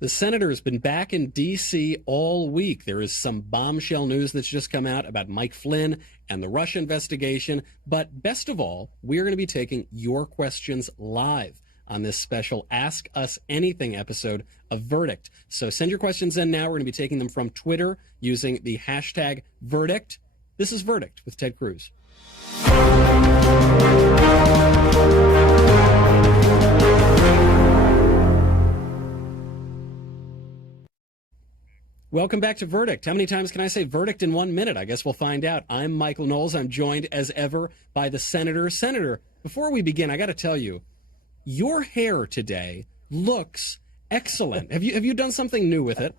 The senator has been back in D.C. all week. There is some bombshell news that's just come out about Mike Flynn and the Russia investigation. But best of all, we're going to be taking your questions live on this special Ask Us Anything episode of Verdict. So send your questions in now. We're going to be taking them from Twitter using the hashtag Verdict. This is Verdict with Ted Cruz. Welcome back to Verdict. How many times can I say Verdict in 1 minute? I guess we'll find out. I'm Michael Knowles. I'm joined as ever by the Senator. Senator, before we begin, I got to tell you, your hair today looks excellent. Have you done something new with it?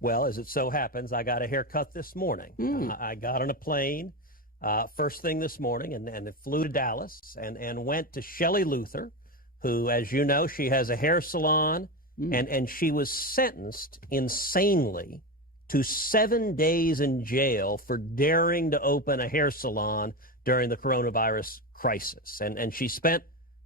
Well, as it so happens, I got a haircut this morning. I got on a plane first thing this morning and flew to Dallas and went to Shelley Luther, who, as you know, she has a hair salon. And she was sentenced insanely to 7 days in jail for daring to open a hair salon during the coronavirus crisis. And she spent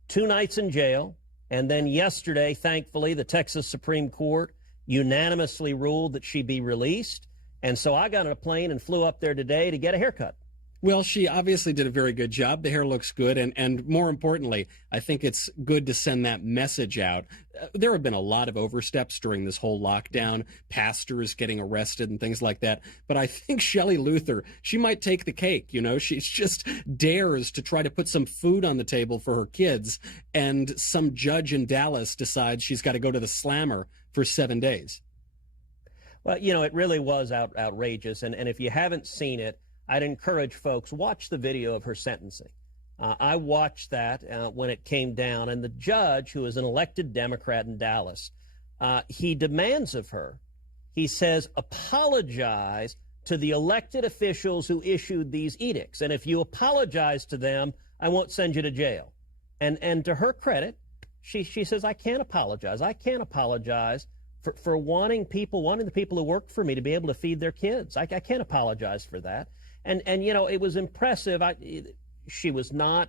2 nights in jail. And then yesterday, thankfully, the Texas Supreme Court unanimously ruled that she be released. And so I got on a plane and flew up there today to get a haircut. Well, she obviously did a very good job. The hair looks good. And more importantly, I think it's good to send that message out. There have been a lot of oversteps during this whole lockdown, pastors getting arrested and things like that. But I think Shelley Luther, she might take the cake. You know, she's just dares to try to put some food on the table for her kids. And some judge in Dallas decides she's got to go to the slammer for 7 days. Well, you know, it really was outrageous. And if you haven't seen it, I'd encourage folks, watch the video of her sentencing. I watched that when it came down, and the judge, who is an elected Democrat in Dallas, he demands of her, he says, apologize to the elected officials who issued these edicts. And if you apologize to them, I won't send you to jail. And to her credit, she says, I can't apologize. I can't apologize for wanting the people who work for me to be able to feed their kids. I can't apologize for that. And you know, it was impressive. She was not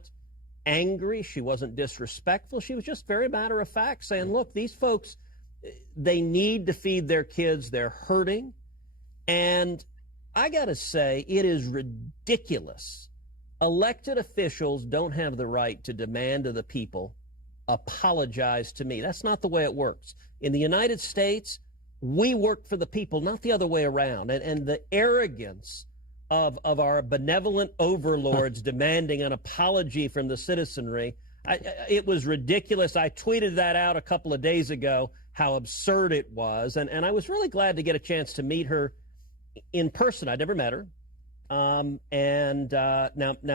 angry. She wasn't disrespectful. She was just very matter of fact saying, look, these folks, they need to feed their kids. They're hurting. And I got to say, it is ridiculous. Elected officials don't have the right to demand of the people, apologize to me. That's not the way it works. In the United States, we work for the people, not the other way around. And the arrogance of our benevolent overlords demanding an apology from the citizenry, it was ridiculous. I tweeted that out a couple of days ago, how absurd it was. And I was really glad to get a chance to meet her in person. I'd never met her. Now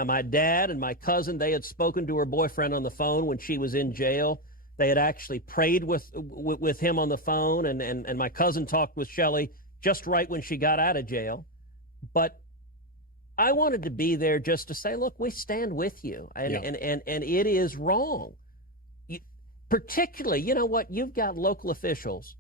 my dad and my cousin, they had spoken to her boyfriend on the phone when she was in jail. They had actually prayed with him on the phone, and my cousin talked with Shelley just right when she got out of jail. But I wanted to be there just to say, look, we stand with you, and it is wrong. Particularly, you know what, you've got local officials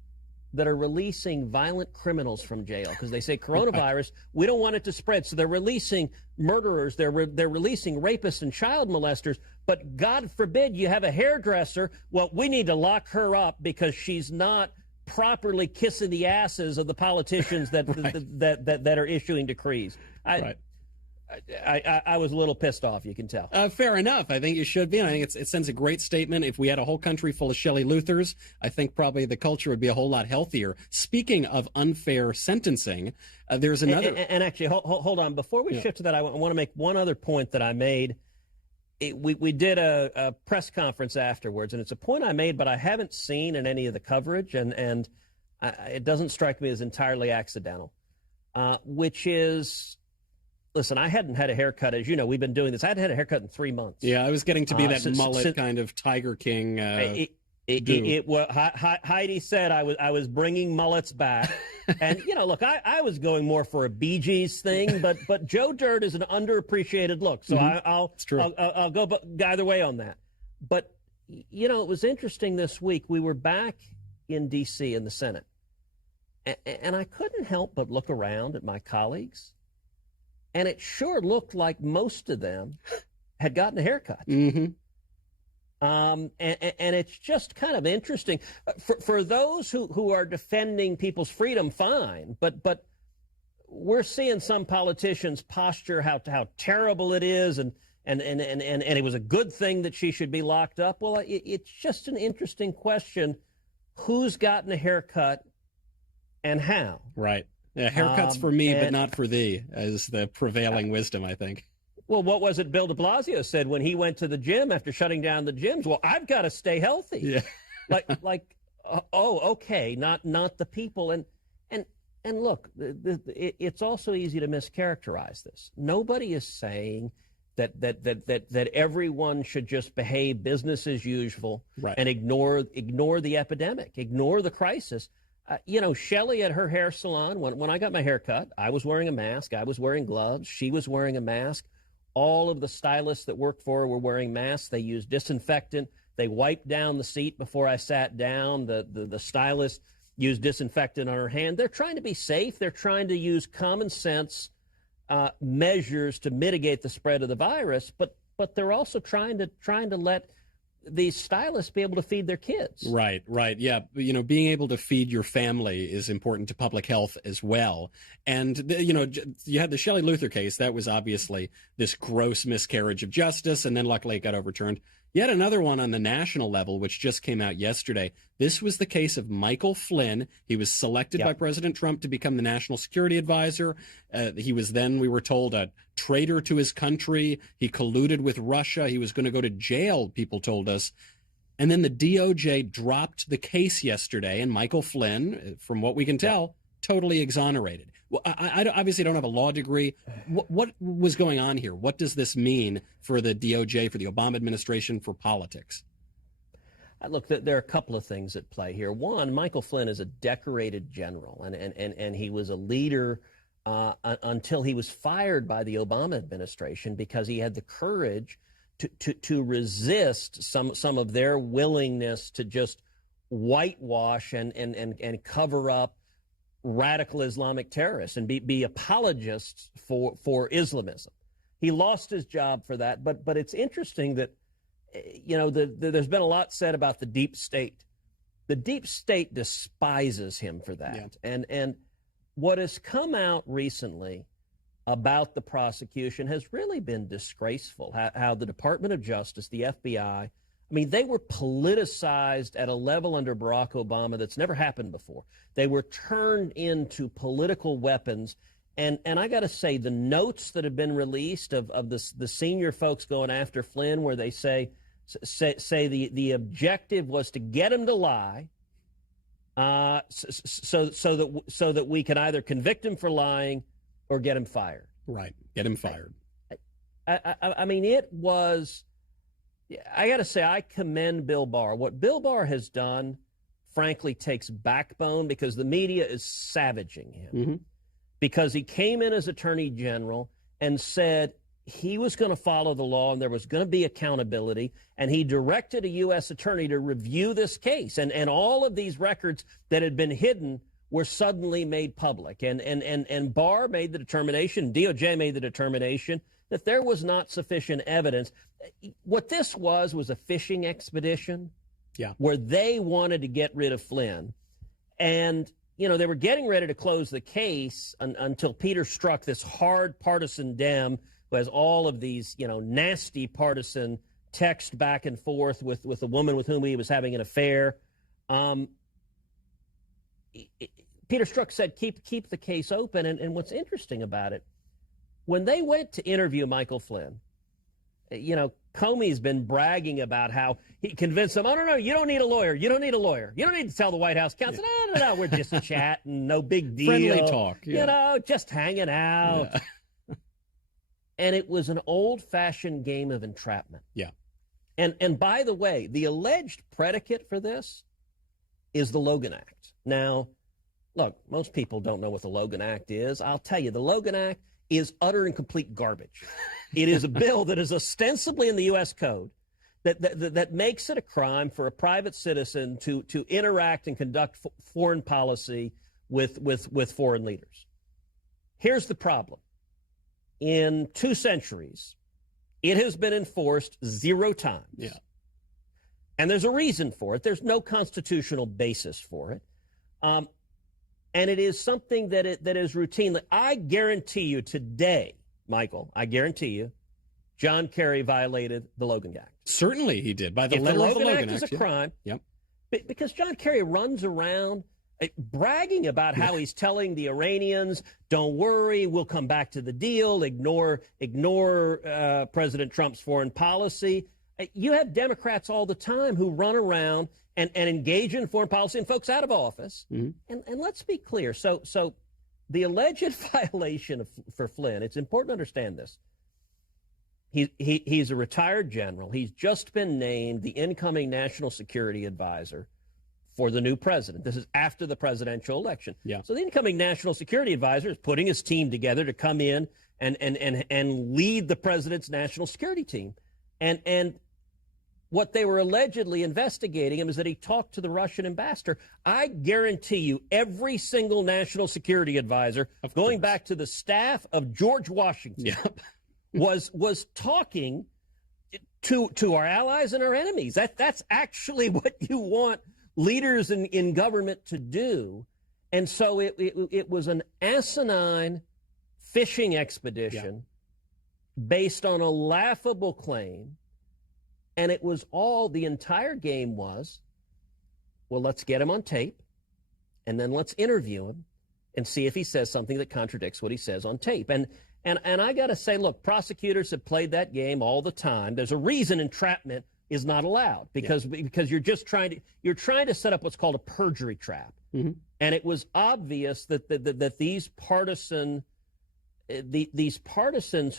that are releasing violent criminals from jail because they say coronavirus, we don't want it to spread. So they're releasing murderers, they're releasing rapists and child molesters. But God forbid you have a hairdresser. Well, we need to lock her up because she's not properly kissing the asses of the politicians that that are issuing decrees. I was a little pissed off, you can tell. Fair enough. I think you should be. And I think it sends a great statement. If we had a whole country full of Shelley Luthers, I think probably the culture would be a whole lot healthier. Speaking of unfair sentencing, there's another... And actually, hold on. Before we shift to that, I want to make one other point that I made. We did a press conference afterwards, and it's a point I made, but I haven't seen in any of the coverage, and it doesn't strike me as entirely accidental, which is... Listen, I hadn't had a haircut. As you know, we've been doing this. I hadn't had a haircut in 3 months. Yeah, I was getting to be that mullet kind of Tiger King. Heidi said I was bringing mullets back. And, you know, look, I was going more for a Bee Gees thing, but Joe Dirt is an underappreciated look. So I'll go either way on that. But, you know, it was interesting this week. We were back in D.C. in the Senate. And I couldn't help but look around at my colleagues. And it sure looked like most of them had gotten a haircut. Mm-hmm. And it's just kind of interesting for those who are defending people's freedom. Fine, but we're seeing some politicians posture how terrible it is, and it was a good thing that she should be locked up. Well, it's just an interesting question: who's gotten a haircut and how? Right. Yeah, haircuts for me, but not for thee, is the prevailing wisdom, I think. Well, what was it Bill de Blasio said when he went to the gym after shutting down the gyms? Well, I've got to stay healthy. Yeah. Okay, not the people. And look, it's also easy to mischaracterize this. Nobody is saying that everyone should just behave business as usual, right, and ignore the epidemic, ignore the crisis. Shelley at her hair salon, when I got my hair cut, I was wearing a mask. I was wearing gloves. She was wearing a mask. All of the stylists that worked for her were wearing masks. They used disinfectant. They wiped down the seat before I sat down. The stylist used disinfectant on her hand. They're trying to be safe. They're trying to use common sense measures to mitigate the spread of the virus. But they're also trying to let these stylists be able to feed their kids. Right. Yeah. Being able to feed your family is important to public health as well. And, you had the Shelley Luther case. That was obviously this gross miscarriage of justice. And then luckily it got overturned. Yet another one on the national level, which just came out yesterday. This was the case of Michael Flynn. He was selected by President Trump to become the national security advisor. He was then, we were told, a traitor to his country. He colluded with Russia. He was going to go to jail, people told us. And then the DOJ dropped the case yesterday, and Michael Flynn, from what we can tell, totally exonerated. Well, I obviously don't have a law degree. What was going on here? What does this mean for the DOJ, for the Obama administration, for politics? Look, there are a couple of things at play here. One, Michael Flynn is a decorated general, and he was a leader until he was fired by the Obama administration because he had the courage to resist some of their willingness to just whitewash and cover up radical Islamic terrorists and be apologists for Islamism. He lost his job for that, but it's interesting that there's been a lot said about the deep state. The deep state despises him for that. Yeah. And what has come out recently about the prosecution has really been disgraceful. How the Department of Justice, the FBI, they were politicized at a level under Barack Obama that's never happened before. They were turned into political weapons. And I got to say, the notes that have been released of the senior folks going after Flynn, where they say the objective was to get him to lie, so that we can either convict him for lying or get him fired. Right, get him fired. It was. I got to say, I commend Bill Barr. What Bill Barr has done, frankly, takes backbone because the media is savaging him. Mm-hmm. Because he came in as Attorney General and said he was going to follow the law and there was going to be accountability. And he directed a U.S. attorney to review this case. And all of these records that had been hidden were suddenly made public. And Barr made the determination, DOJ made the determination that there was not sufficient evidence. What this was a fishing expedition where they wanted to get rid of Flynn. And, they were getting ready to close the case until Peter Strzok, this hard partisan Dem, who has all of these, nasty partisan text back and forth with a woman with whom he was having an affair. Peter Strzok said, keep the case open. And what's interesting about it, when they went to interview Michael Flynn, Comey's been bragging about how he convinced them, oh, no, you don't need a lawyer. You don't need a lawyer. You don't need to tell the White House counsel, no, we're just chatting, no big deal. Friendly talk. Yeah. Just hanging out. Yeah. And it was an old-fashioned game of entrapment. Yeah. And by the way, the alleged predicate for this is the Logan Act. Now, look, most people don't know what the Logan Act is. I'll tell you, the Logan Act is utter and complete garbage. It is a bill that is ostensibly in the U.S. Code that makes it a crime for a private citizen to interact and conduct foreign policy with foreign leaders. Here's the problem. In 2 centuries, it has been enforced 0 times. Yeah. And there's a reason for it. There's no constitutional basis for it. And it is something that is routinely. I guarantee you today, Michael, I guarantee you, John Kerry violated the Logan Act. Certainly he did. By the letter of the Logan Act is a crime. Yep. Because John Kerry runs around bragging about how he's telling the Iranians, don't worry, we'll come back to the deal, ignore President Trump's foreign policy. You have Democrats all the time who run around and engage in foreign policy and folks out of office. Mm-hmm. And let's be clear. So the alleged violation for Flynn, it's important to understand this. He's a retired general. He's just been named the incoming national security advisor for the new president. This is after the presidential election. Yeah. So the incoming national security advisor is putting his team together to come in and lead the president's national security team. And what they were allegedly investigating him is that he talked to the Russian ambassador. I guarantee you every single national security advisor, going back to the staff of George Washington, was talking to our allies and our enemies. That's actually what you want leaders in government to do. And so it was an asinine fishing expedition based on a laughable claim. And it was the entire game was, well, let's get him on tape, and then let's interview him and see if he says something that contradicts what he says on tape. And I got to say, look, prosecutors have played that game all the time. There's a reason entrapment is not allowed because you're just trying to set up what's called a perjury trap. Mm-hmm. And it was obvious that these partisans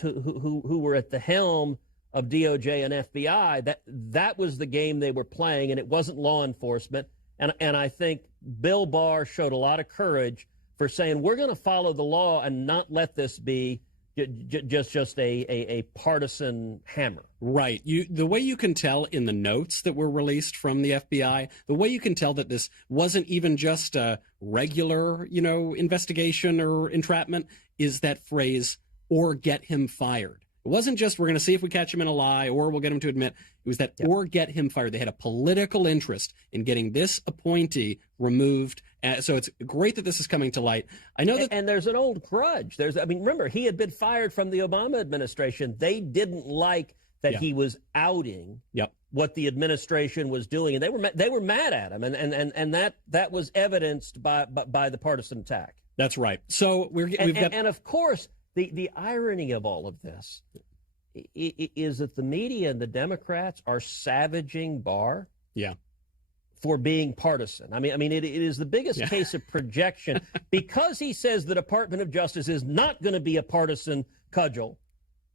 who were at the helm of DOJ and FBI, that was the game they were playing, and it wasn't law enforcement. And I think Bill Barr showed a lot of courage for saying, we're going to follow the law and not let this be just a partisan hammer. Right. The way you can tell in the notes that were released from the FBI, the way you can tell that this wasn't even just a regular, investigation or entrapment is that phrase, or get him fired. It wasn't just we're going to see if we catch him in a lie or we'll get him to admit. It was that or get him fired. They had a political interest in getting this appointee removed. So it's great that this is coming to light. I know that, and there's an old grudge. Remember, he had been fired from the Obama administration. They didn't like that he was outing what the administration was doing, and they were mad at him, and that was evidenced by the partisan attack. That's right. So and of course. The irony of all of this is that the media and the Democrats are savaging Barr for being partisan. I mean, it is the biggest case of projection because he says the Department of Justice is not going to be a partisan cudgel.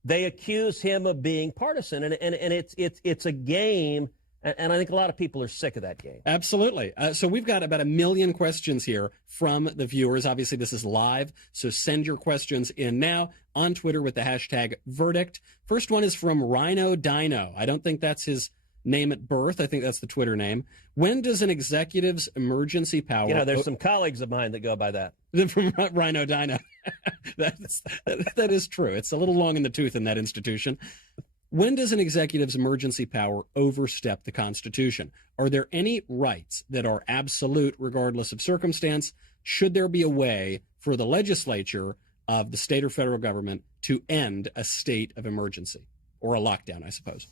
They accuse him of being partisan, and it's a game. And I think a lot of people are sick of that game. Absolutely. So we've got about 1 million questions here from the viewers. Obviously, this is live, so send your questions in now on Twitter with the hashtag verdict. First one is from Rhino Dino. I don't think that's his name at birth. I think that's the Twitter name. When does an executive's emergency power... there's some colleagues of mine that go by that. From Rhino Dino. That is true. It's a little long in the tooth in that institution. When does an executive's emergency power overstep the Constitution? Are there any rights that are absolute regardless of circumstance? Should there be a way for the legislature of the state or federal government to end a state of emergency or a lockdown, I suppose?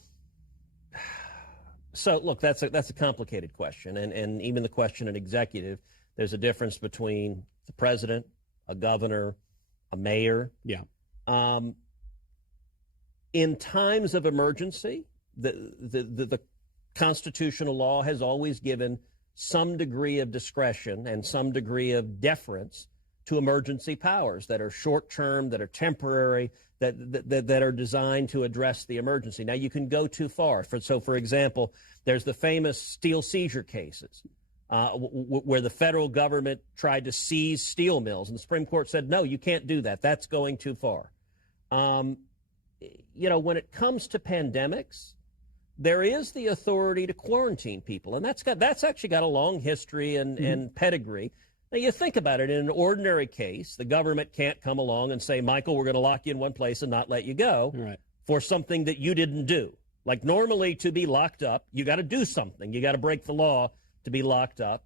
So, look, that's a complicated question. And even the question of executive, there's a difference between the president, a governor, a mayor. Yeah. In times of emergency, the constitutional law has always given some degree of discretion and some degree of deference to emergency powers that are short-term, that are temporary, that are designed to address the emergency. Now, you can go too far. For example, there's the famous steel seizure cases where the federal government tried to seize steel mills, and the Supreme Court said, no, you can't do that. That's going too far. When it comes to pandemics, there is the authority to quarantine people, and that's actually got a long history and pedigree. Now, you think about it, in an ordinary case, the government can't come along and say, Michael, we're going to lock you in one place and not let you go for something that you didn't do. Like normally to be locked up, you got to do something. You got to break the law to be locked up.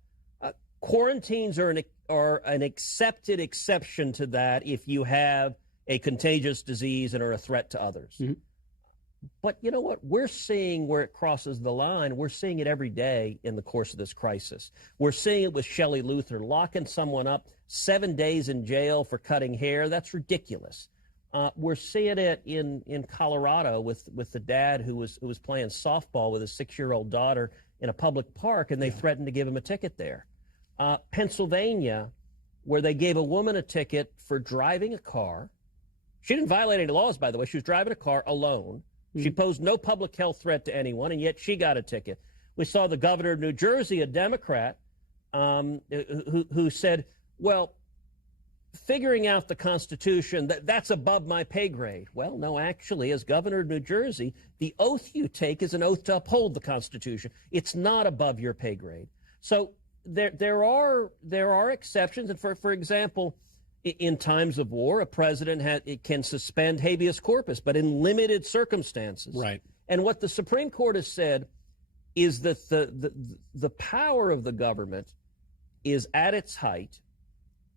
Quarantines are an accepted exception to that if you have a contagious disease and are a threat to others. Mm-hmm. But you know what? We're seeing where it crosses the line. We're seeing it every day in the course of this crisis. We're seeing it with Shelley Luther, locking someone up 7 days in jail for cutting hair. That's ridiculous. We're seeing it in Colorado with the dad who was playing softball with his 6-year-old daughter in a public park, and they threatened to give him a ticket there. Pennsylvania, where they gave a woman a ticket for driving a car. She didn't violate any laws, by the way. She was driving a car alone. She posed no public health threat to anyone, and yet she got a ticket. We saw the governor of New Jersey, a Democrat, who said, well, figuring out the Constitution, that's above my pay grade. Well, no, actually, as governor of New Jersey, the oath you take is an oath to uphold the Constitution. It's not above your pay grade. So there are exceptions. And for example, in times of war, a president can suspend habeas corpus, but in limited circumstances. Right. And what the Supreme Court has said is that the power of the government is at its height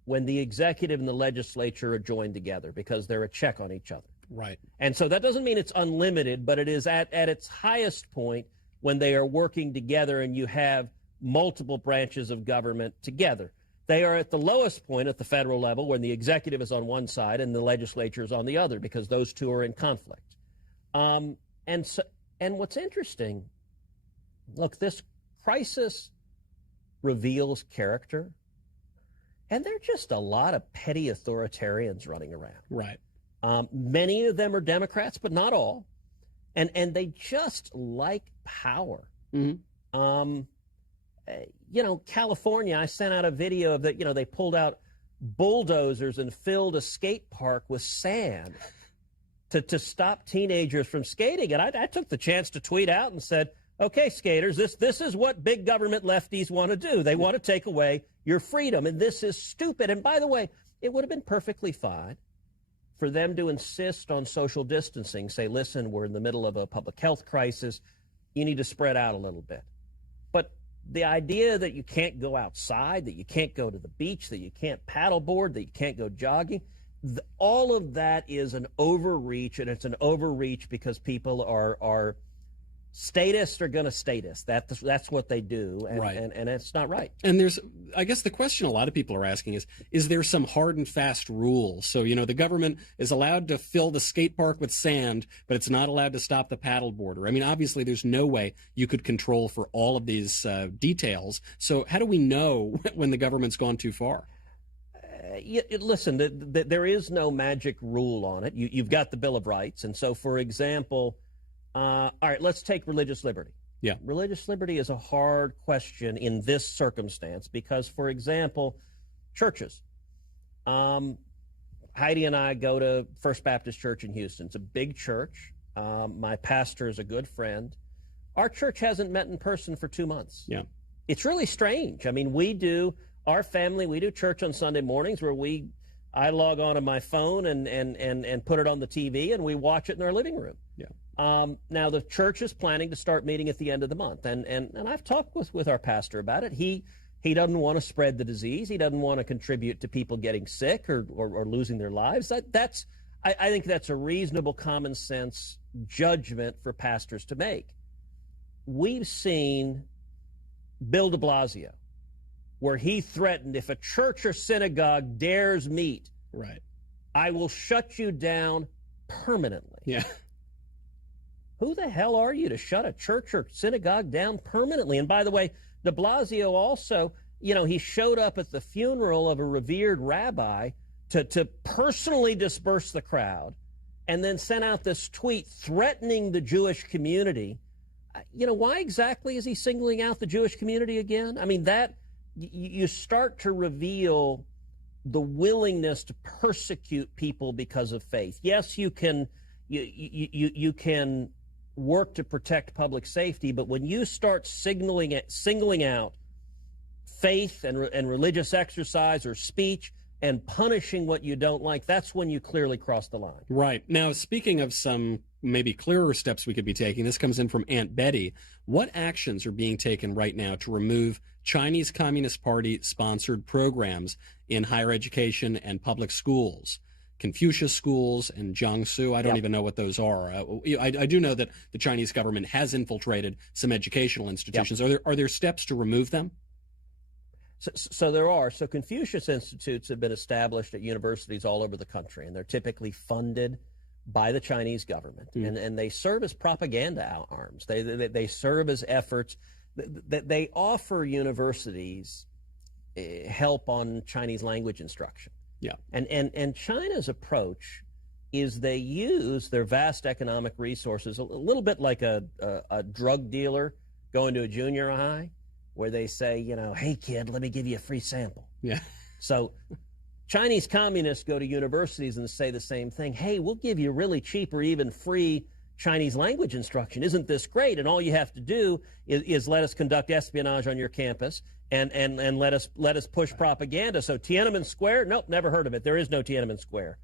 when the executive and the legislature are joined together because they're a check on each other. Right. And so that doesn't mean it's unlimited, but it is at its highest point when they are working together and you have multiple branches of government together. They are at the lowest point at the federal level when the executive is on one side and the legislature is on the other because those two are in conflict. And what's interesting, look, this crisis reveals character, and there are just a lot of petty authoritarians running around. Right. Many of them are Democrats, but not all, and they just like power. Mm-hmm. California, I sent out a video of that, they pulled out bulldozers and filled a skate park with sand to stop teenagers from skating. And I took the chance to tweet out and said, okay, skaters, this is what big government lefties want to do. They want to take away your freedom. And this is stupid. And by the way, it would have been perfectly fine for them to insist on social distancing, say, listen, we're in the middle of a public health crisis. You need to spread out a little bit. But the idea that you can't go outside, that you can't go to the beach, that you can't paddleboard, that you can't go jogging, all of that is an overreach, and it's an overreach because people are statists are going to statist. That's what they do, and, right. and it's not right. And I guess the question a lot of people are asking is there some hard and fast rule? So, the government is allowed to fill the skate park with sand, but it's not allowed to stop the paddleboarder. I mean, obviously, there's no way you could control for all of these details. So how do we know when the government's gone too far? Listen, there is no magic rule on it. You've got the Bill of Rights. And so, for example, all right, let's take religious liberty. Yeah. Religious liberty is a hard question in this circumstance because, for example, churches. Heidi and I go to First Baptist Church in Houston. It's a big church. My pastor is a good friend. Our church hasn't met in person for 2 months. Yeah. It's really strange. I mean, we do church on Sunday mornings where I log on to my phone and put it on the TV and we watch it in our living room. Yeah. Now the church is planning to start meeting at the end of the month, and I've talked with our pastor about it. He doesn't want to spread the disease. He doesn't want to contribute to people getting sick or losing their lives. I think that's a reasonable common sense judgment for pastors to make. We've seen Bill de Blasio, where he threatened if a church or synagogue dares meet, right, I will shut you down permanently. Yeah. Who the hell are you to shut a church or synagogue down permanently? And by the way, de Blasio also, he showed up at the funeral of a revered rabbi to personally disperse the crowd and then sent out this tweet threatening the Jewish community. Why exactly is he singling out the Jewish community again? I mean, you start to reveal the willingness to persecute people because of faith. Yes, you can work to protect public safety, but when you start singling out faith and religious exercise or speech and punishing what you don't like, that's when you clearly cross the line. Right. Now, speaking of some maybe clearer steps we could be taking, this comes in from Aunt Betty. What actions are being taken right now to remove Chinese Communist Party sponsored programs in higher education and public schools? Confucius schools and Jiangsu. I don't even know what those are. I do know that the Chinese government has infiltrated some educational institutions. Are there steps to remove them? So there are. So Confucius Institutes have been established at universities all over the country, and they're typically funded by the Chinese government, and they serve as propaganda arms. They serve as efforts that they offer universities help on Chinese language instruction. Yeah. And China's approach is they use their vast economic resources a little bit like a drug dealer going to a junior high, where they say, hey, kid, let me give you a free sample. Yeah. So Chinese communists go to universities and say the same thing. Hey, we'll give you really cheap or even free Chinese language instruction. Isn't this great? And all you have to do is let us conduct espionage on your campus and let us push propaganda. So Tiananmen Square? Nope, never heard of it. There is no Tiananmen Square.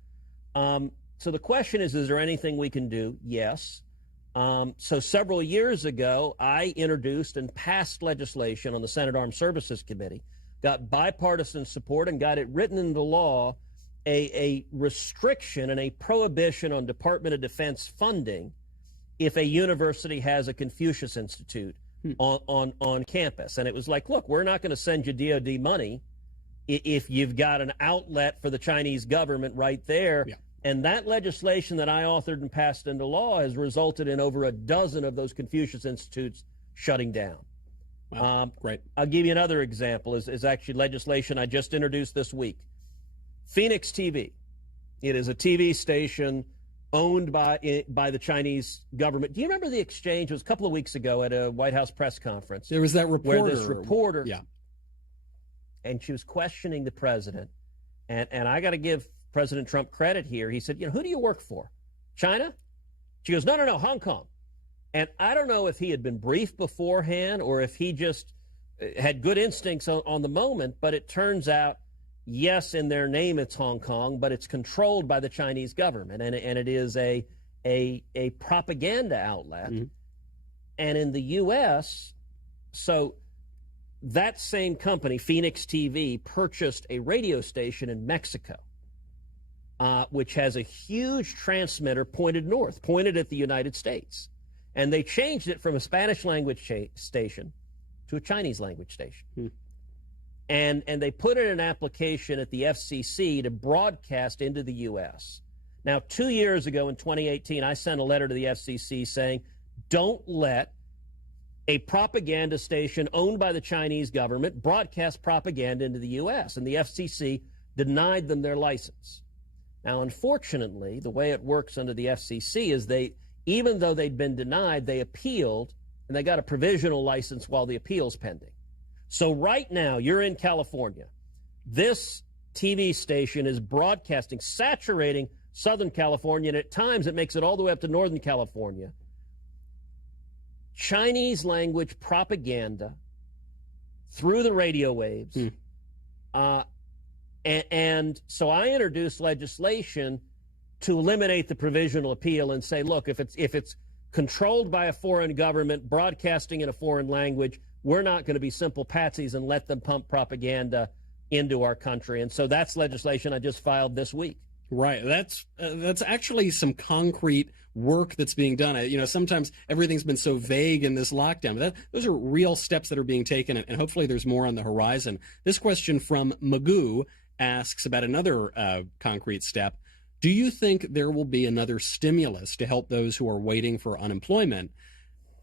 So the question is there anything we can do? Yes. So several years ago, I introduced and passed legislation on the Senate Armed Services Committee, got bipartisan support, and got it written into law, a restriction and a prohibition on Department of Defense funding if a university has a Confucius Institute on campus. And it was like, look, we're not going to send you DOD money if you've got an outlet for the Chinese government right there. Yeah. And that legislation that I authored and passed into law has resulted in over a dozen of those Confucius Institutes shutting down. Wow. Great. I'll give you another example, is actually legislation I just introduced this week. Phoenix TV. It is a TV station owned by the Chinese government. Do you remember the exchange? It was a couple of weeks ago at a White House press conference. There was that reporter. Where this reporter, yeah. And she was questioning the president. And I got to give President Trump credit here. He said, who do you work for? China? She goes, no, Hong Kong. And I don't know if he had been briefed beforehand or if he just had good instincts on the moment, but it turns out, yes, in their name it's Hong Kong, but it's controlled by the Chinese government, and it is a propaganda outlet. Mm-hmm. And in the U.S., so that same company, Phoenix TV, purchased a radio station in Mexico, which has a huge transmitter pointed north, pointed at the United States. And they changed it from a Spanish language station to a Chinese language station. Hmm. And they put in an application at the FCC to broadcast into the U.S. Now, 2 years ago in 2018, I sent a letter to the FCC saying, don't let a propaganda station owned by the Chinese government broadcast propaganda into the U.S. And the FCC denied them their license. Now, unfortunately, the way it works under the FCC is even though they'd been denied, they appealed, and they got a provisional license while the appeal's pending. So right now, you're in California. This TV station is broadcasting, saturating Southern California, and at times it makes it all the way up to Northern California. Chinese language propaganda through the radio waves. And so I introduced legislation to eliminate the provisional appeal and say, look, if it's controlled by a foreign government, broadcasting in a foreign language, we're not going to be simple patsies and let them pump propaganda into our country. And so that's legislation I just filed this week. Right. That's actually some concrete work that's being done. Sometimes everything's been so vague in this lockdown. But those are real steps that are being taken, and hopefully there's more on the horizon. This question from Magoo asks about another concrete step. Do you think there will be another stimulus to help those who are waiting for unemployment?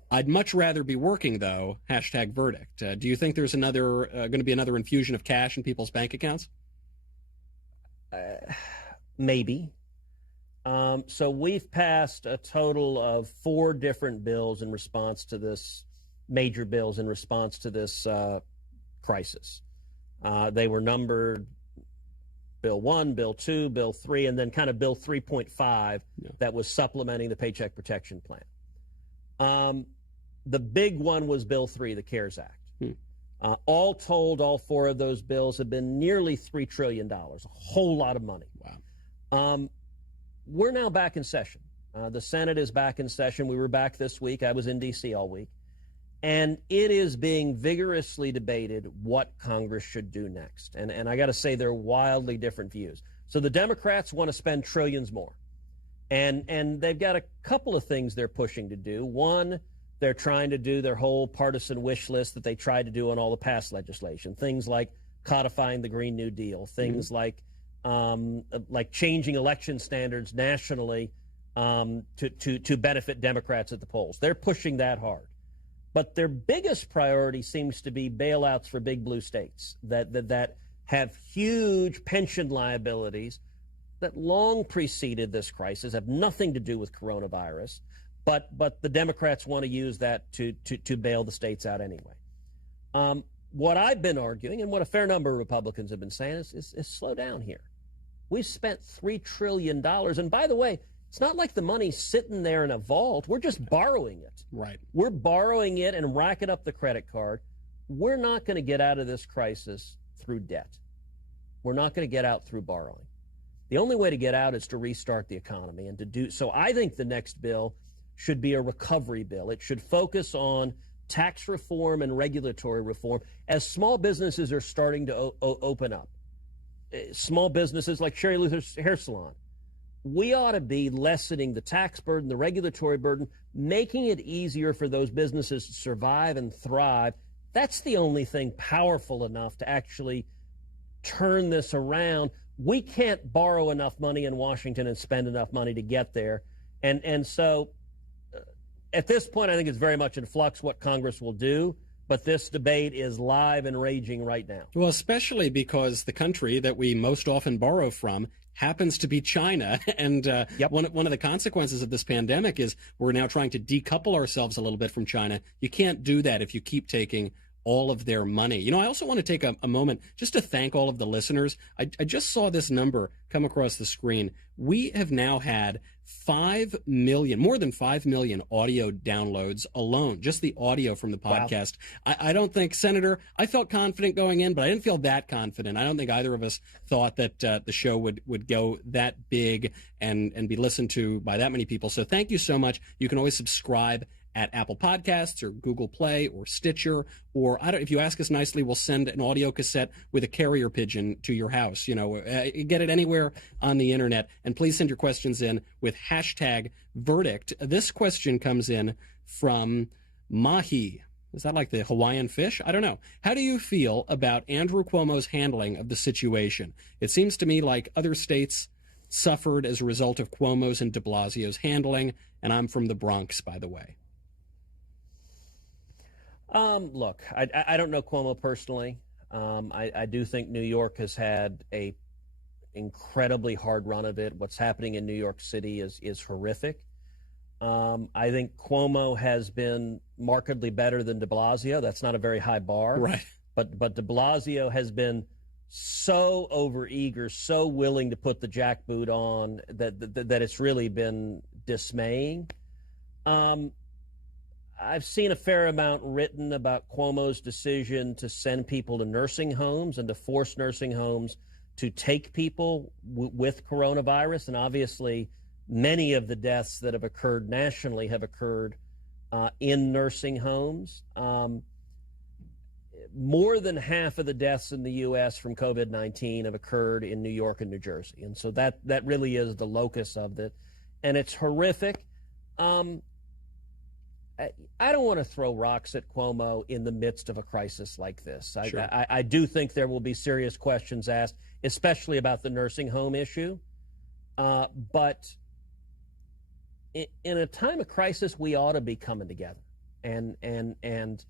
I'd much rather be working, though. #verdict. Do you think there's going to be another infusion of cash in people's bank accounts? Maybe. So we've passed a total of 4 different bills in response to this, major bills in response to this crisis. They were numbered Bill 1, Bill 2, Bill 3, and then kind of Bill 3.5 that was supplementing the Paycheck Protection Plan. The big one was Bill 3, the CARES Act. All told, all four of those bills have been nearly $3 trillion, a whole lot of money. Wow. We're now back in session. The Senate is back in session. We were back this week. I was in D.C. all week. And it is being vigorously debated what Congress should do next. And I got to say, they're wildly different views. So the Democrats want to spend trillions more. And they've got a couple of things they're pushing to do. One, they're trying to do their whole partisan wish list that they tried to do on all the past legislation. Things like codifying the Green New Deal. Things like changing election standards nationally to benefit Democrats at the polls. They're pushing that hard. But their biggest priority seems to be bailouts for big blue states that have huge pension liabilities that long preceded this crisis, have nothing to do with coronavirus, but the Democrats want to use that to bail the states out anyway. What I've been arguing, and what a fair number of Republicans have been saying, is slow down here. We've spent $3 trillion. And by the way, it's not like the money's sitting there in a vault. We're just borrowing it. Right. We're borrowing it and racking up the credit card. We're not going to get out of this crisis through debt. We're not going to get out through borrowing. The only way to get out is to restart the economy. And to do so, I think the next bill should be a recovery bill. It should focus on tax reform and regulatory reform as small businesses are starting to open up. Small businesses like Sherry Luther's hair salon. We ought to be lessening the tax burden, the regulatory burden, making it easier for those businesses to survive and thrive. That's the only thing powerful enough to actually turn this around. We can't borrow enough money in Washington and spend enough money to get there. And so at this point, I think it's very much in flux what Congress will do. But this debate is live and raging right now. Well, especially because the country that we most often borrow from happens to be China. And one of the consequences of this pandemic is we're now trying to decouple ourselves a little bit from China. You can't do that if you keep taking all of their money. You know, I also want to take a moment just to thank all of the listeners. I just saw this number come across the screen. We have now had 5 million, more than 5 million audio downloads alone, just the audio from the podcast. Wow. I don't think, Senator, I felt confident going in, but I didn't feel that confident. I don't think either of us thought that the show would go that big and be listened to by that many people. So thank you so much. You can always subscribe at Apple Podcasts or Google Play or Stitcher, or if you ask us nicely, we'll send an audio cassette with a carrier pigeon to your house. You know, get it anywhere on the internet. And please send your questions in with #verdict. This question comes in from Mahi. Is that like the Hawaiian fish? I don't know. How do you feel about Andrew Cuomo's handling of the situation? It seems to me like other states suffered as a result of Cuomo's and de Blasio's handling, and I'm from the Bronx, by the way. Look, I don't know Cuomo personally. I do think New York has had a incredibly hard run of it. What's happening in New York City is horrific. I think Cuomo has been markedly better than de Blasio. That's not a very high bar. Right. But de Blasio has been so overeager, so willing to put the jackboot on that it's really been dismaying. I've seen a fair amount written about Cuomo's decision to send people to nursing homes and to force nursing homes to take people with coronavirus. And obviously, many of the deaths that have occurred nationally have occurred in nursing homes. More than half of the deaths in the U.S. from COVID-19 have occurred in New York and New Jersey. And so that really is the locus of it. And it's horrific. I don't want to throw rocks at Cuomo in the midst of a crisis like this. Sure. I do think there will be serious questions asked, especially about the nursing home issue. But in a time of crisis, we ought to be coming together and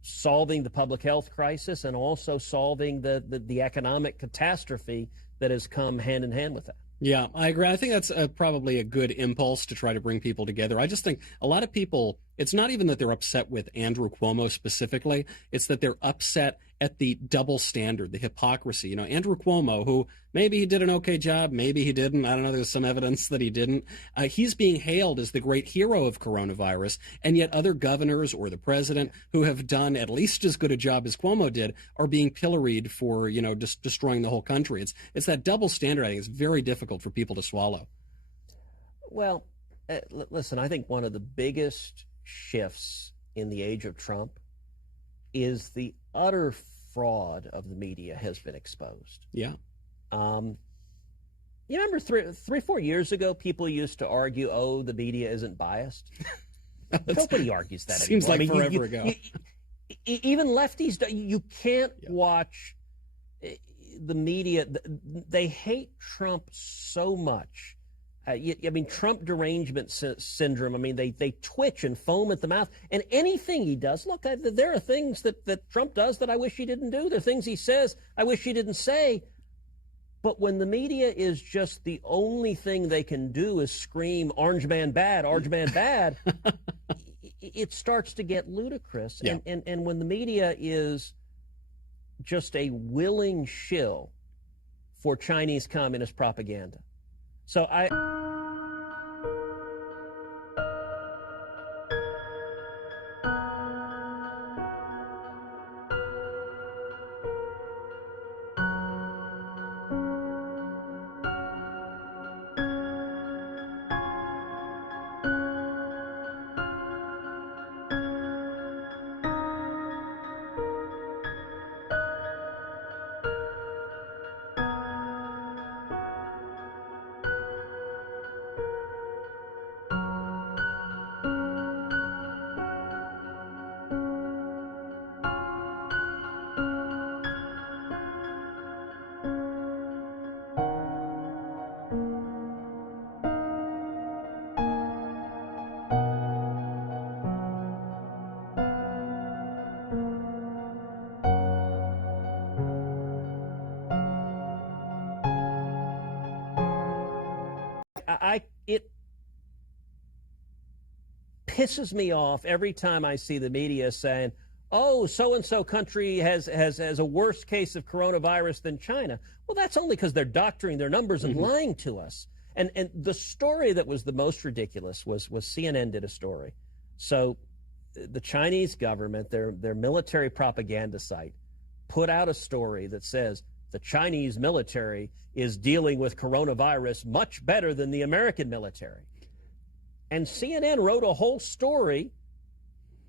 solving the public health crisis and also solving the economic catastrophe that has come hand in hand with that. Yeah, I agree. I think that's probably a good impulse to try to bring people together. I just think a lot of people, it's not even that they're upset with Andrew Cuomo specifically. It's that they're upset at the double standard, the hypocrisy. You know, Andrew Cuomo, who maybe he did an okay job, maybe he didn't. I don't know. There's some evidence that he didn't. He's being hailed as the great hero of coronavirus, and yet other governors or the president who have done at least as good a job as Cuomo did are being pilloried for, you know, just destroying the whole country. It's that double standard. I think it's very difficult for people to swallow. Well, listen, I think one of the biggest shifts in the age of Trump is the utter fraud of the media has been exposed. Yeah. You remember 4 years ago, people used to argue, oh, the media isn't biased? Nobody argues that seems anymore. Like forever ago. Even lefties, you can't watch the media. They hate Trump so much. I mean, Trump derangement syndrome. I mean, they twitch and foam at the mouth. And anything he does, look, there are things that Trump does that I wish he didn't do. There are things he says I wish he didn't say. But when the media is just the only thing they can do is scream, orange man bad, it starts to get ludicrous. Yeah. And when the media is just a willing shill for Chinese communist propaganda. So it pisses me off every time I see the media saying, oh, so-and-so country has a worse case of coronavirus than China. Well, that's only because they're doctoring their numbers and lying to us. And the story that was the most ridiculous was CNN did a story. So the Chinese government, their military propaganda site, put out a story that says the Chinese military is dealing with coronavirus much better than the American military. And CNN wrote a whole story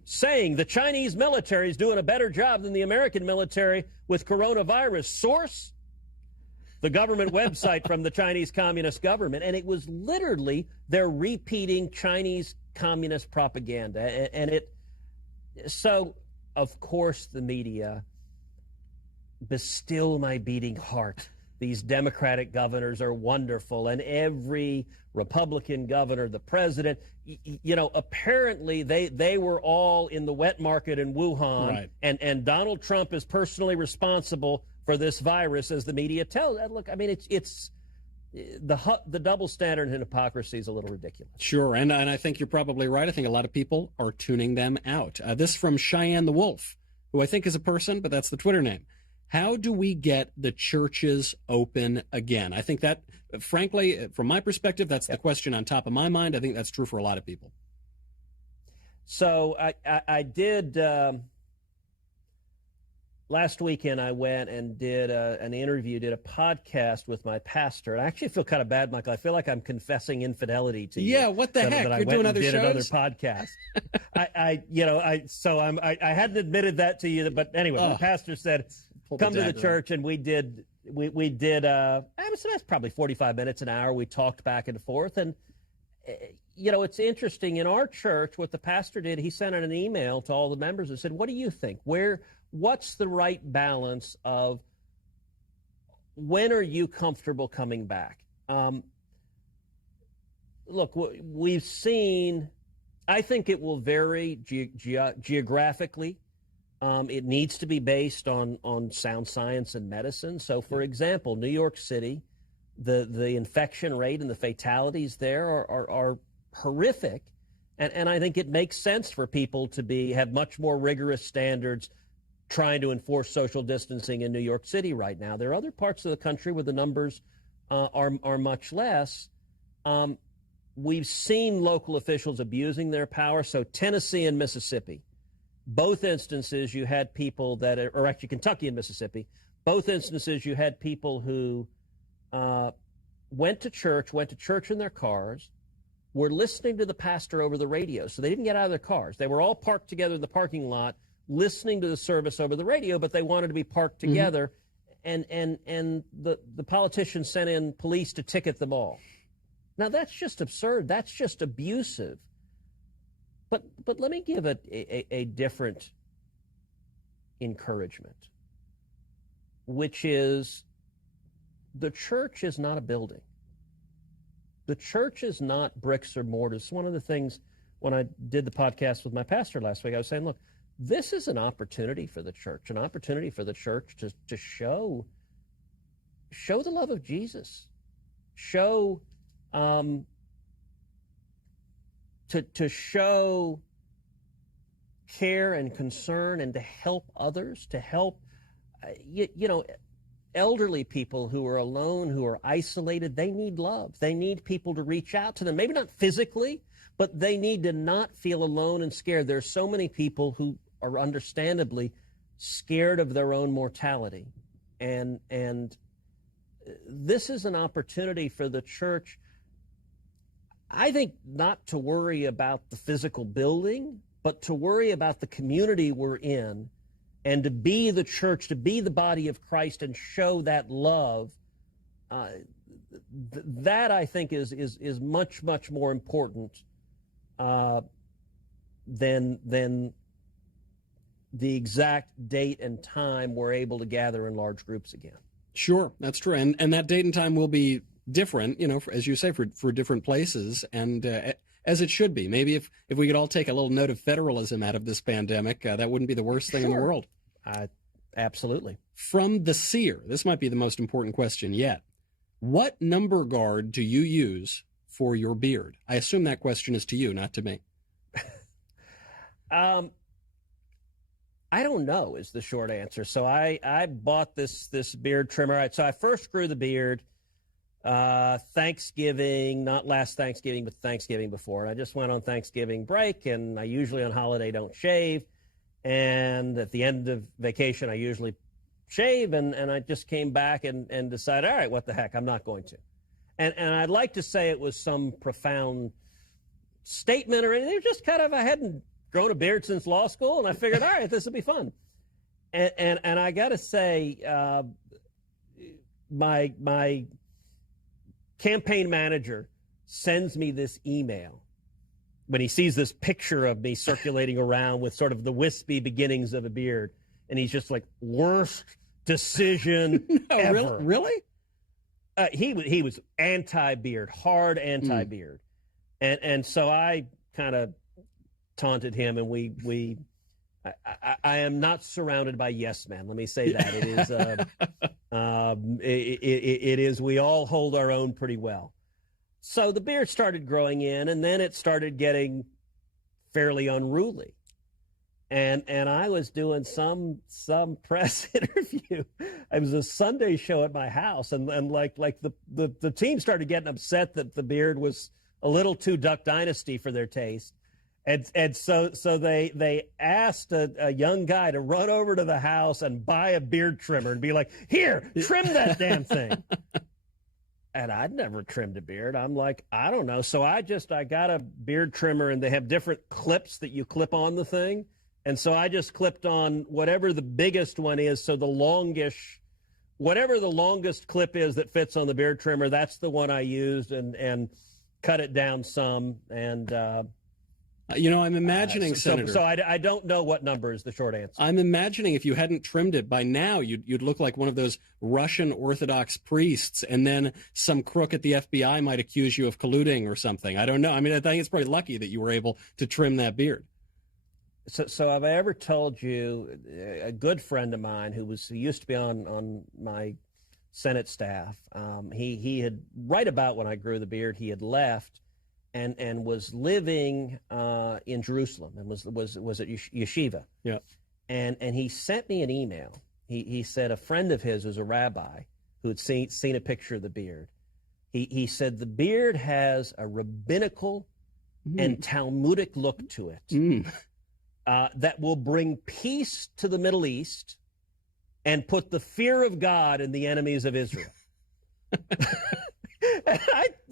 saying the Chinese military is doing a better job than the American military with coronavirus. Source? The government website from the Chinese Communist government. And it was literally they're repeating Chinese communist propaganda. So, of course, the media, bestill my beating heart. These Democratic governors are wonderful, and every Republican governor, the president, apparently they were all in the wet market in Wuhan, right. and Donald Trump is personally responsible for this virus, as the media tells. Look, I mean, it's the double standard and hypocrisy is a little ridiculous. Sure, and I think you're probably right. I think a lot of people are tuning them out. This from Cheyenne the Wolf, who I think is a person, but that's the Twitter name. How do we get the churches open again? I think that, frankly, from my perspective, that's the question on top of my mind. I think that's true for a lot of people. So I did, last weekend I went and did an interview, did a podcast with my pastor. And I actually feel kind of bad, Michael. I feel like I'm confessing infidelity to you. Yeah, what the heck? That You're doing other shows? Another podcast. I hadn't admitted that to you, but anyway, the pastor said, come to the church, and we did that's probably 45 minutes, an hour. We talked back and forth, and it's interesting. In our church, what the pastor did, he sent out an email to all the members and said, what do you think? What's the right balance of when are you comfortable coming back? Look, we've seen, I think it will vary geographically. It needs to be based on sound science and medicine. So, for example, New York City, the infection rate and the fatalities there are horrific. And I think it makes sense for people to have much more rigorous standards trying to enforce social distancing in New York City right now. There are other parts of the country where the numbers are much less. We've seen local officials abusing their power. So Tennessee and Mississippi, both instances you had people or actually Kentucky and Mississippi, both instances you had people who went to church in their cars, were listening to the pastor over the radio. So they didn't get out of their cars. They were all parked together in the parking lot, listening to the service over the radio, but they wanted to be parked together. And the politicians sent in police to ticket them all. Now, that's just absurd. That's just abusive. But let me give it a different encouragement, which is the church is not a building. The church is not bricks or mortar. It's one of the things when I did the podcast with my pastor last week, I was saying, look, this is an opportunity for the church, to show the love of Jesus, show to show care and concern, and to help others, to help elderly people who are alone, who are isolated. They need love. They need people to reach out to them. Maybe not physically, but they need to not feel alone and scared. There are so many people who are understandably scared of their own mortality. And this is an opportunity for the church, I think, not to worry about the physical building, but to worry about the community we're in, and to be the church, to be the body of Christ and show that love. That, I think, is much, much more important than the exact date and time we're able to gather in large groups again. Sure, that's true. And that date and time will be different, as you say, for different places, and as it should be. Maybe if we could all take a little note of federalism out of this pandemic, that wouldn't be the worst thing in the world. Absolutely. From the seer, this might be the most important question yet. What number guard do you use for your beard? I assume that question is to you, not to me. I don't know is the short answer. So I bought this beard trimmer. So I first grew the beard Thanksgiving, not last Thanksgiving, but Thanksgiving before. I just went on Thanksgiving break, and I usually on holiday don't shave. And at the end of vacation, I usually shave, and I just came back and decided, all right, what the heck, I'm not going to. And I'd like to say it was some profound statement or anything. It was just kind of, I hadn't grown a beard since law school, and I figured, all right, this will be fun. And I got to say, my campaign manager sends me this email when he sees this picture of me circulating around with sort of the wispy beginnings of a beard, and he's just like, worst decision ever. Really? He was anti-beard, hard anti-beard. And so I kind of taunted him, and I am not surrounded by yes men. Let me say that. It is it is, we all hold our own pretty well. So the beard started growing in, and then it started getting fairly unruly. And I was doing some press interview. It was a Sunday show at my house, and like the team started getting upset that the beard was a little too Duck Dynasty for their taste. And so they asked a young guy to run over to the house and buy a beard trimmer and be like, here, trim that damn thing. And I'd never trimmed a beard. I'm like, I don't know. So I got a beard trimmer, and they have different clips that you clip on the thing. And so I just clipped on whatever the biggest one is. So whatever the longest clip is that fits on the beard trimmer, that's the one I used, and cut it down some. And, I'm imagining, Senator. So I don't know what number is the short answer. I'm imagining if you hadn't trimmed it by now, you'd look like one of those Russian Orthodox priests, and then some crook at the FBI might accuse you of colluding or something. I don't know. I mean, I think it's probably lucky that you were able to trim that beard. So have I ever told you, a good friend of mine who used to be on my Senate staff, he had, right about when I grew the beard, he had left, and was living in Jerusalem and was at yeshiva. Yeah. And he sent me an email. He said a friend of his was a rabbi who had seen a picture of the beard. He said the beard has a rabbinical and Talmudic look to it that will bring peace to the Middle East and put the fear of God in the enemies of Israel. And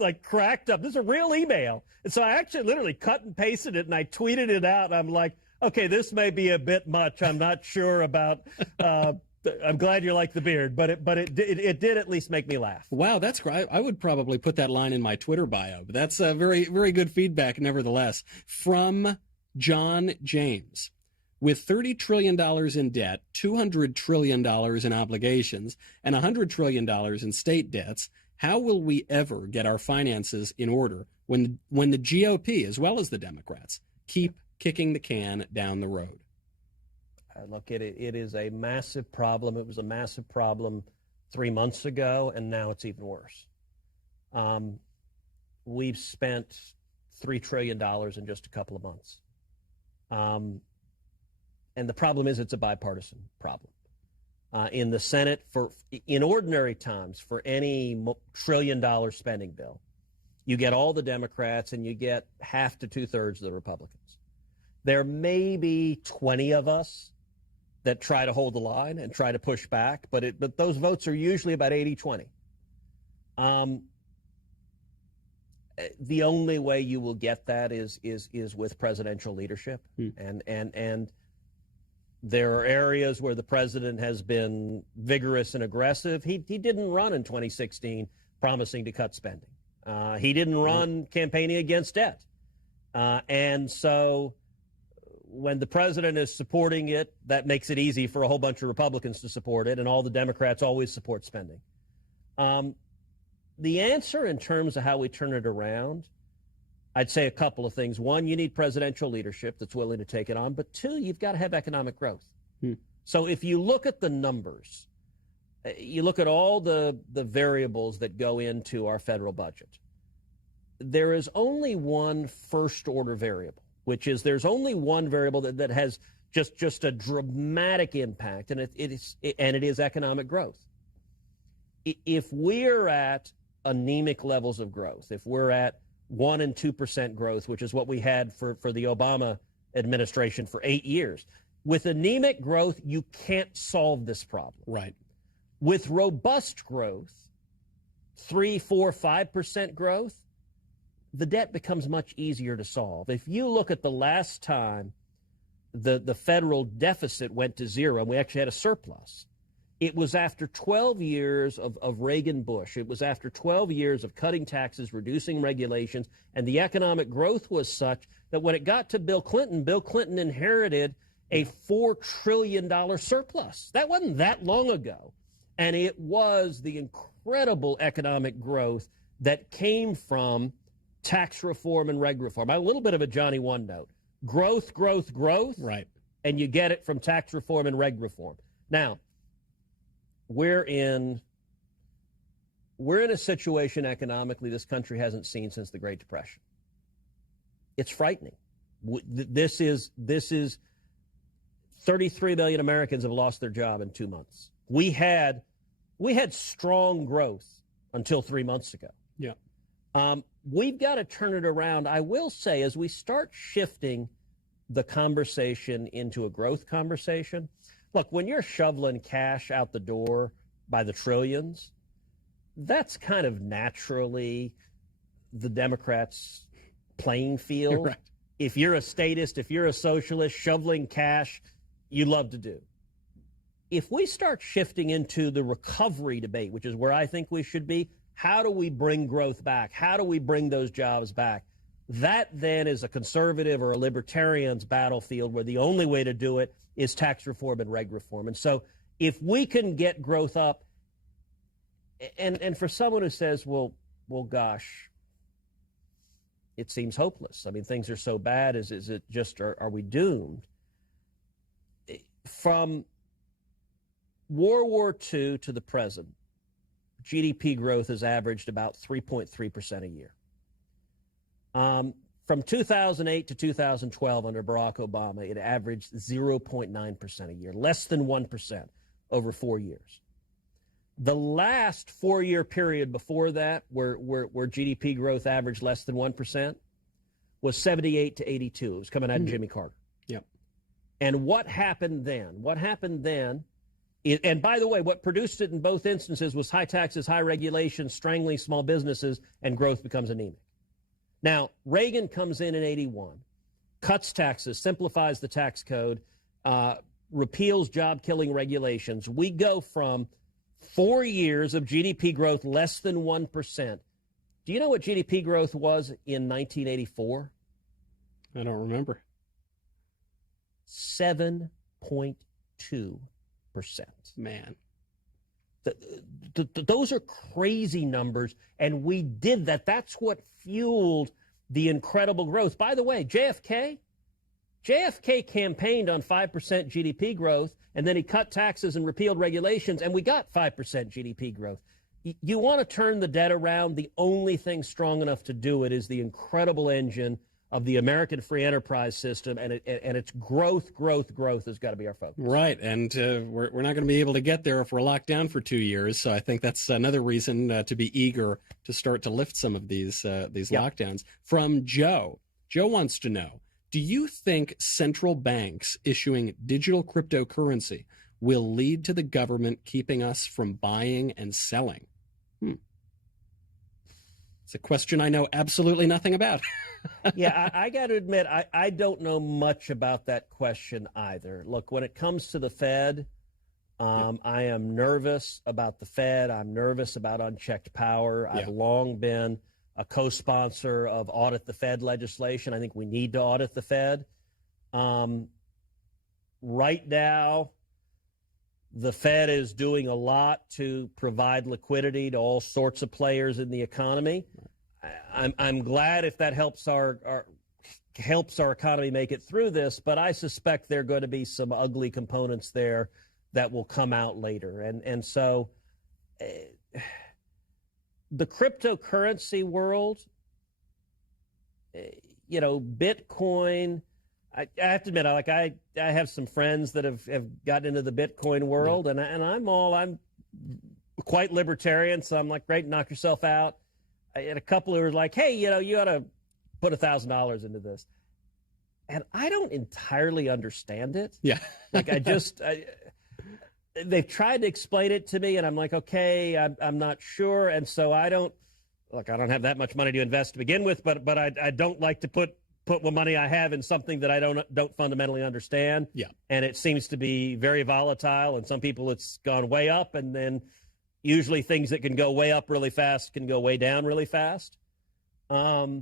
I cracked up. This is a real email. And so I actually literally cut and pasted it and I tweeted it out. And I'm like, okay, this may be a bit much. I'm not sure about. I'm glad you like the beard, but it did at least make me laugh. Wow, that's great. I would probably put that line in my Twitter bio. But that's very, very good feedback, nevertheless. From John James. With $30 trillion in debt, $200 trillion in obligations, and $100 trillion in state debts, how will we ever get our finances in order when the GOP, as well as the Democrats, keep kicking the can down the road? Look, it is a massive problem. It was a massive problem 3 months ago, and now it's even worse. We've spent $3 trillion in just a couple of months. And the problem is it's a bipartisan problem. In the Senate, in ordinary times, for any $1 trillion spending bill, you get all the Democrats and you get half to two-thirds of the Republicans. There may be 20 of us that try to hold the line and try to push back, but those votes are usually about 80-20. The only way you will get that is with presidential leadership, and there are areas where the president has been vigorous and aggressive. He didn't run in 2016 promising to cut spending. He didn't run campaigning against debt, and so when the president is supporting it, that makes it easy for a whole bunch of Republicans to support it, and all the Democrats always support spending. The answer in terms of how we turn it around, I'd say a couple of things. One, you need presidential leadership that's willing to take it on. But two, you've got to have economic growth. So if you look at the numbers, you look at all the variables that go into our federal budget, there is only one first-order variable, which is there's only one variable that has just a dramatic impact, and it is economic growth. If we're at anemic levels of growth, if we're at 1% and 2% growth, which is what we had for the Obama administration for 8 years, with anemic growth, you can't solve this problem. Right. With robust growth, 3%, 4%, 5% growth, the debt becomes much easier to solve. If you look at the last time the federal deficit went to zero, and we actually had a surplus, it was after 12 years of Reagan-Bush. It was after 12 years of cutting taxes, reducing regulations, and the economic growth was such that when it got to Bill Clinton inherited a $4 trillion surplus. That wasn't that long ago. And it was the incredible economic growth that came from tax reform and reg reform. A little bit of a Johnny One note. Growth, growth, growth. Right. And you get it from tax reform and reg reform. Now, we're in a situation economically this country hasn't seen since the Great Depression. It's frightening. This is 33 million Americans have lost their job in 2 months. We had strong growth until 3 months ago. Yeah. We've got to turn it around. I will say, as we start shifting the conversation into a growth conversation, look, when you're shoveling cash out the door by the trillions, that's kind of naturally the Democrats' playing field. Right. If you're a statist, if you're a socialist, shoveling cash, you love to do. If we start shifting into the recovery debate, which is where I think we should be, how do we bring growth back? How do we bring those jobs back? That then is a conservative or a libertarian's battlefield where the only way to do it is tax reform and reg reform. And so if we can get growth up, and for someone who says, well, gosh, it seems hopeless. I mean, things are so bad. Is it just, are we doomed? From World War II to the present, GDP growth has averaged about 3.3% a year. From 2008 to 2012 under Barack Obama, it averaged 0.9% a year, less than 1% over 4 years. The last 4-year period before that, where GDP growth averaged less than 1%, was 78 to 82. It was coming out of Jimmy Carter. Yep. And what happened then? And by the way, what produced it in both instances was high taxes, high regulations, strangling small businesses, and growth becomes anemic. Now, Reagan comes in 81, cuts taxes, simplifies the tax code, repeals job-killing regulations. We go from 4 years of GDP growth less than 1%. Do you know what GDP growth was in 1984? I don't remember. 7.2%. Man. Those are crazy numbers, and we did that. That's what fueled the incredible growth. By the way, JFK campaigned on 5% GDP growth, and then he cut taxes and repealed regulations, and we got 5% GDP growth. You want to turn the debt around, the only thing strong enough to do it is the incredible engine of the American free enterprise system, and it's growth has got to be our focus. Right, and we're not going to be able to get there if we're locked down for 2 years. So I think that's another reason to be eager to start to lift some of these lockdowns. From Joe. Joe wants to know, do you think central banks issuing digital cryptocurrency will lead to the government keeping us from buying and selling? It's a question I know absolutely nothing about. Yeah, I got to admit, I don't know much about that question either. Look, when it comes to the Fed, I am nervous about the Fed. I'm nervous about unchecked power. I've long been a co-sponsor of audit the Fed legislation. I think we need to audit the Fed. Right now, the Fed is doing a lot to provide liquidity to all sorts of players in the economy. I'm glad if that helps our economy make it through this, but I suspect there are going to be some ugly components there that will come out later. And so the cryptocurrency world, Bitcoin, I have to admit, I have some friends that have gotten into the Bitcoin world, and I'm quite libertarian, so I'm like, great, knock yourself out. I had a couple who were like, hey, you ought to put $1,000 into this. And I don't entirely understand it. Yeah. They've tried to explain it to me, and I'm like, okay, I'm not sure. And so I don't have that much money to invest to begin with, but I don't like to put what money I have in something that I don't fundamentally understand. Yeah. And it seems to be very volatile, and some people it's gone way up, and then usually things that can go way up really fast can go way down really fast. So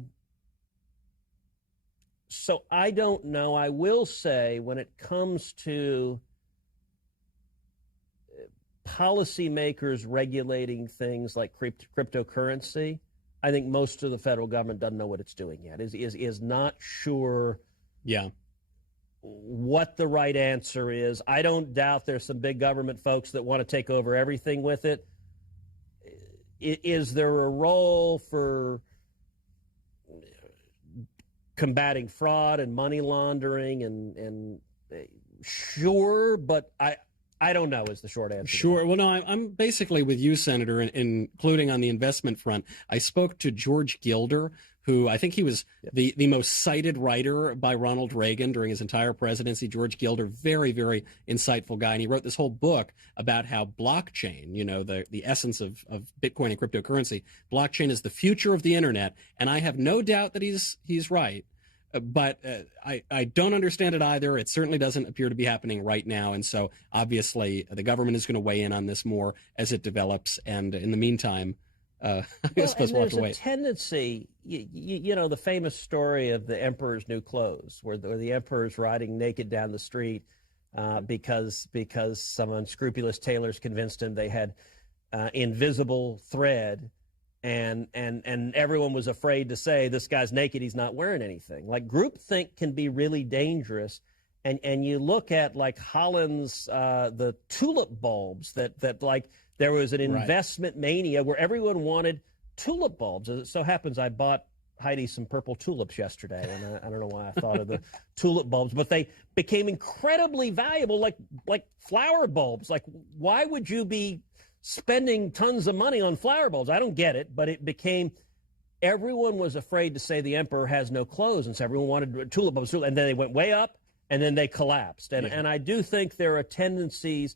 I don't know. I will say when it comes to policymakers regulating things like cryptocurrency, I think most of the federal government doesn't know what it's doing yet, is not sure what the right answer is. I don't doubt there's some big government folks that want to take over everything with it. Is there a role for combating fraud and money laundering and sure, but I don't know is the short answer. Sure. Well, no, I'm basically with you, Senator, including on the investment front. I spoke to George Gilder, who I think he was the most cited writer by Ronald Reagan during his entire presidency. George Gilder, very, very insightful guy. And he wrote this whole book about how blockchain, the essence of Bitcoin and cryptocurrency, blockchain is the future of the internet. And I have no doubt that he's right. But I don't understand it either. It certainly doesn't appear to be happening right now. And so obviously the government is going to weigh in on this more as it develops. And in the meantime, I suppose we'll have to wait. There's a tendency, the famous story of the emperor's new clothes, where the emperor's riding naked down the street because some unscrupulous tailors convinced him they had invisible thread. And everyone was afraid to say, this guy's naked, he's not wearing anything. Like, groupthink can be really dangerous. And you look at, like, Holland's, the tulip bulbs, that like, there was an investment mania where everyone wanted tulip bulbs. As it so happens, I bought Heidi some purple tulips yesterday, and I don't know why I thought of the tulip bulbs, but they became incredibly valuable, like flower bulbs. Like, why would you be spending tons of money on flower bulbs? I don't get it, but it became, everyone was afraid to say the emperor has no clothes, and so everyone wanted tulip bulbs, and then they went way up, and then they collapsed. And I do think there are tendencies,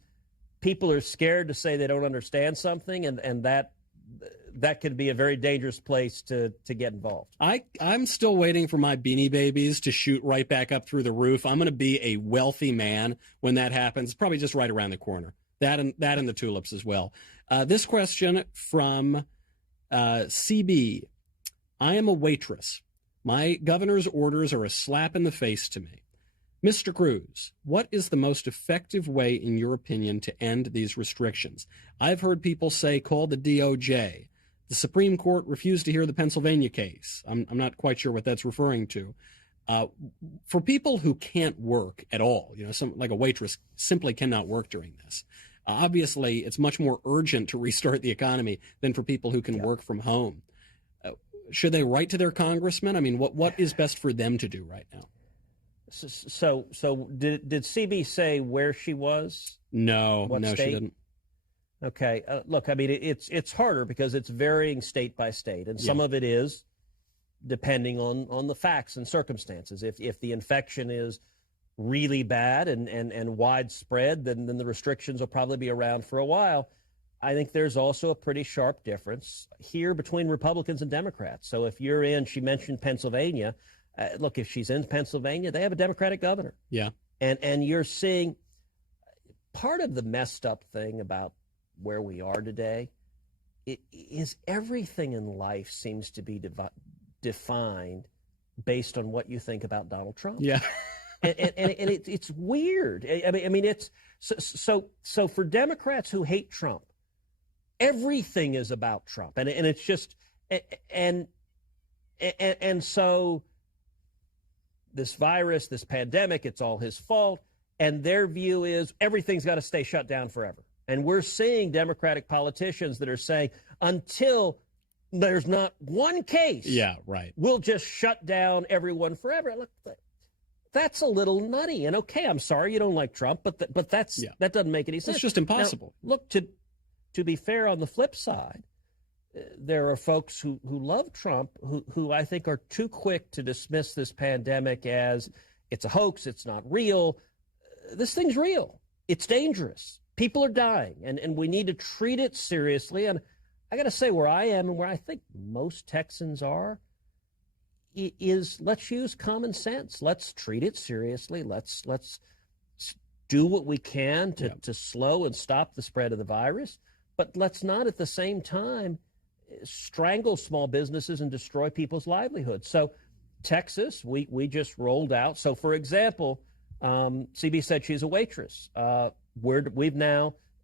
people are scared to say they don't understand something, and that could be a very dangerous place to get involved. I'm still waiting for my Beanie Babies to shoot right back up through the roof. I'm going to be a wealthy man when that happens, probably just right around the corner. That and the tulips as well. This question from CB. I am a waitress. My governor's orders are a slap in the face to me. Mr. Cruz, what is the most effective way, in your opinion, to end these restrictions? I've heard people say call the DOJ. The Supreme Court refused to hear the Pennsylvania case. I'm not quite sure what that's referring to. For people who can't work at all, like a waitress simply cannot work during this. Obviously, it's much more urgent to restart the economy than for people who can work from home. Should they write to their congressman? I mean, what is best for them to do right now? So did CB say where she was? No, state? She didn't. Okay, look, I mean, it's harder because it's varying state by state, and some of it is depending on the facts and circumstances. If the infection is really bad and widespread, then the restrictions will probably be around for a while. I think there's also a pretty sharp difference here between Republicans and Democrats. So if you're in, she mentioned Pennsylvania. Look, if she's in Pennsylvania, they have a Democratic governor. Yeah. And you're seeing part of the messed up thing about where we are today is everything in life seems to be defined based on what you think about Donald Trump. Yeah. and it's weird. I mean, it's so for Democrats who hate Trump, everything is about Trump, and it's just and so this virus, this pandemic, it's all his fault, and their view is everything's got to stay shut down forever. And we're seeing Democratic politicians that are saying until there's not one case, we'll just shut down everyone forever. Look, that's a little nutty. And okay, I'm sorry you don't like Trump, but that doesn't make any sense. It's just impossible. Now, look, to be fair, on the flip side, there are folks who love Trump who I think are too quick to dismiss this pandemic as it's a hoax, it's not real. This thing's real. It's dangerous. People are dying, and we need to treat it seriously. And I got to say, where I am and where I think most Texans are is let's use common sense. Let's treat it seriously. Let's do what we can to slow and stop the spread of the virus. But let's not at the same time strangle small businesses and destroy people's livelihoods. So Texas, we just rolled out. So, for example, CB said she's a waitress.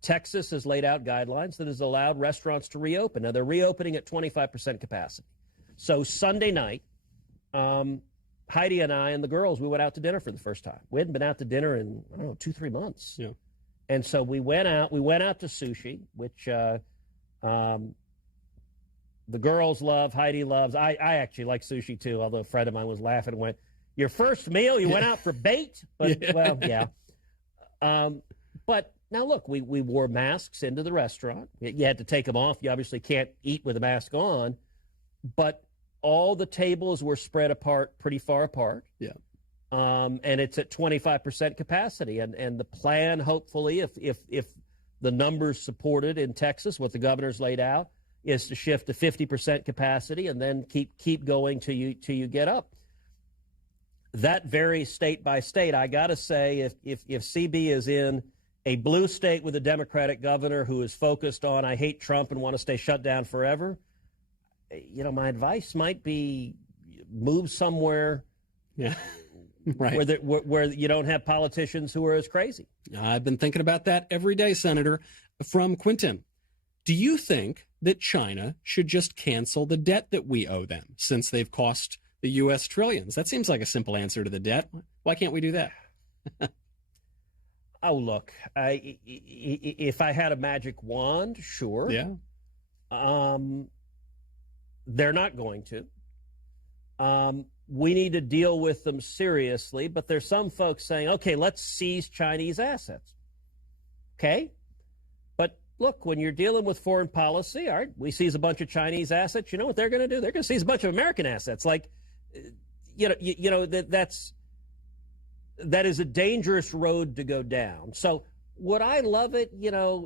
Texas has laid out guidelines that has allowed restaurants to reopen. Now, they're reopening at 25% capacity. So Sunday night, Heidi and I and the girls, we went out to dinner for the first time. We hadn't been out to dinner in, 2-3 months. Yeah. And so we went out to sushi, which the girls love, Heidi loves. I actually like sushi too, although a friend of mine was laughing and went, "Your first meal, you went out for bait?" But, well, yeah. But now, look, we wore masks into the restaurant. You had to take them off. You obviously can't eat with a mask on. But all the tables were spread apart, pretty far apart. Yeah. And it's at 25% capacity. And the plan, hopefully, if the numbers supported in Texas, what the governor's laid out, is to shift to 50% capacity and then keep going till you get up. That varies state by state. I got to say, if CB is in a blue state with a Democratic governor who is focused on I hate Trump and want to stay shut down forever, my advice might be move somewhere. Yeah. Right. Where you don't have politicians who are as crazy. I've been thinking about that every day, Senator. From Quinton, do you think that China should just cancel the debt that we owe them since they've cost the U.S. trillions? That seems like a simple answer to the debt. Why can't we do that? Oh, look, if I had a magic wand, sure. Yeah. They're not going to. We need to deal with them seriously, but there's some folks saying, okay, let's seize Chinese assets. Okay? But look, when you're dealing with foreign policy, all right, we seize a bunch of Chinese assets. You know what they're going to do? They're going to seize a bunch of American assets. Like, that is a dangerous road to go down. So would I love it,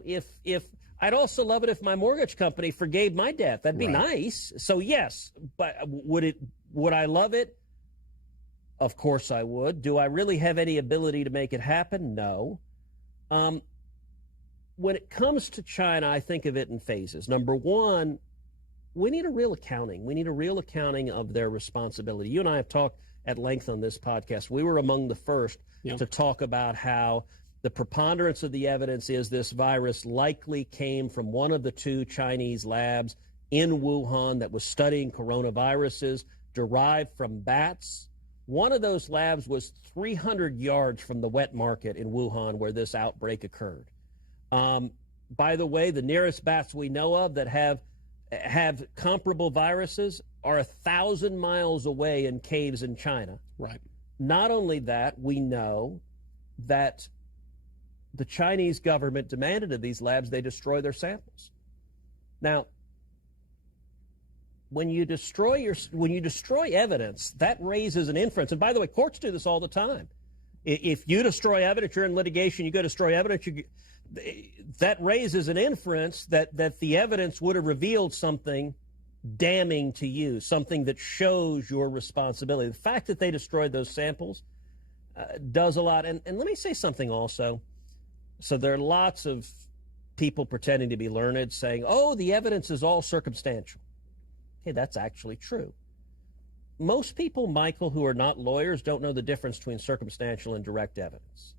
if I'd also love it if my mortgage company forgave my debt. That'd be nice. So yes, but would I love it? Of course I would. Do I really have any ability to make it happen? No. When it comes to China, I think of it in phases. Number one, we need a real accounting. We need a real accounting of their responsibility. You and I have talked at length on this podcast. We were among the first to talk about how the preponderance of the evidence is this virus likely came from one of the two Chinese labs in Wuhan that was studying coronaviruses derived from bats. One of those labs was 300 yards from the wet market in Wuhan where this outbreak occurred. By the way, the nearest bats we know of that have comparable viruses are 1,000 miles away in caves in China. Right. Not only that, we know that the Chinese government demanded of these labs they destroy their samples. Now, when you destroy evidence, that raises an inference. And by the way, courts do this all the time. If you destroy evidence, you're in litigation, you go destroy evidence, that raises an inference that the evidence would have revealed something damning to you, something that shows your responsibility. The fact that they destroyed those samples does a lot. And let me say something also. So there are lots of people pretending to be learned saying, oh, the evidence is all circumstantial. Okay, that's actually true. Most people, Michael, who are not lawyers, don't know the difference between circumstantial and direct evidence.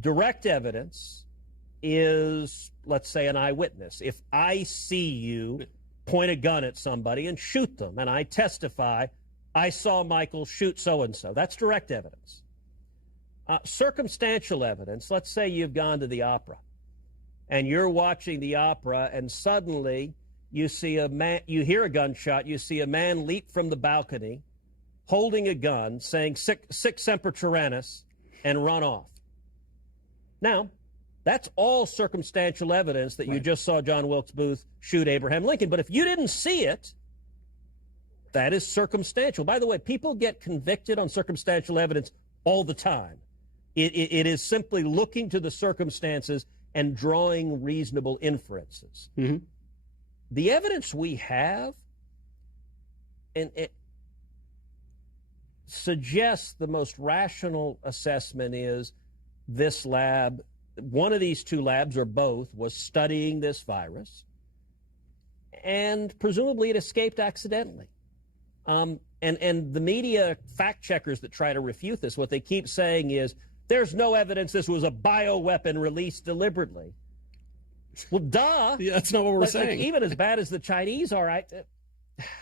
Direct evidence is, let's say, an eyewitness. If I see you point a gun at somebody and shoot them, and I testify, I saw Michael shoot so-and-so, that's direct evidence. Circumstantial evidence, let's say you've gone to the opera, and you're watching the opera, and suddenly you see a man, you hear a gunshot, you see a man leap from the balcony, holding a gun, saying, sic semper tyrannis, and run off. Now, that's all circumstantial evidence that you just saw John Wilkes Booth shoot Abraham Lincoln. But if you didn't see it, that is circumstantial. By the way, people get convicted on circumstantial evidence all the time. It is simply looking to the circumstances and drawing reasonable inferences. Mm-hmm. The evidence we have and it suggests the most rational assessment is this lab, one of these two labs or both, was studying this virus, and presumably it escaped accidentally. And the media fact checkers that try to refute this, what they keep saying is, there's no evidence this was a bioweapon released deliberately. Well, duh. Yeah, that's not what we're saying. Even as bad as the Chinese are,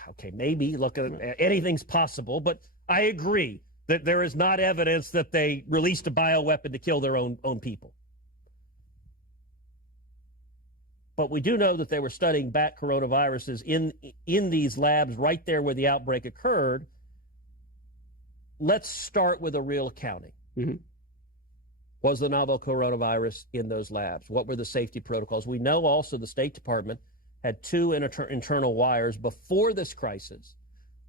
okay, maybe, look, anything's possible, but I agree that there is not evidence that they released a bioweapon to kill their own people. But we do know that they were studying bat coronaviruses in these labs right there where the outbreak occurred. Let's start with a real accounting. Mm-hmm. Was the novel coronavirus in those labs? What were the safety protocols? We know also the State Department had two internal wires before this crisis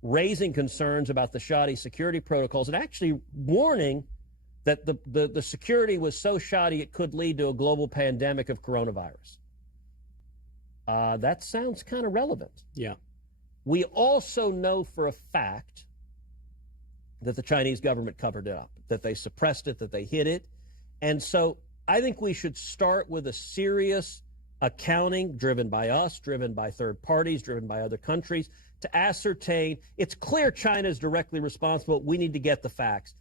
raising concerns about the shoddy security protocols and actually warning that the security was so shoddy it could lead to a global pandemic of coronavirus. That sounds kind of relevant. Yeah. We also know for a fact that the Chinese government covered it up, that they suppressed it, that they hid it. And so I think we should start with a serious accounting driven by us, driven by third parties, driven by other countries to ascertain. It's clear China is directly responsible. We need to get the facts.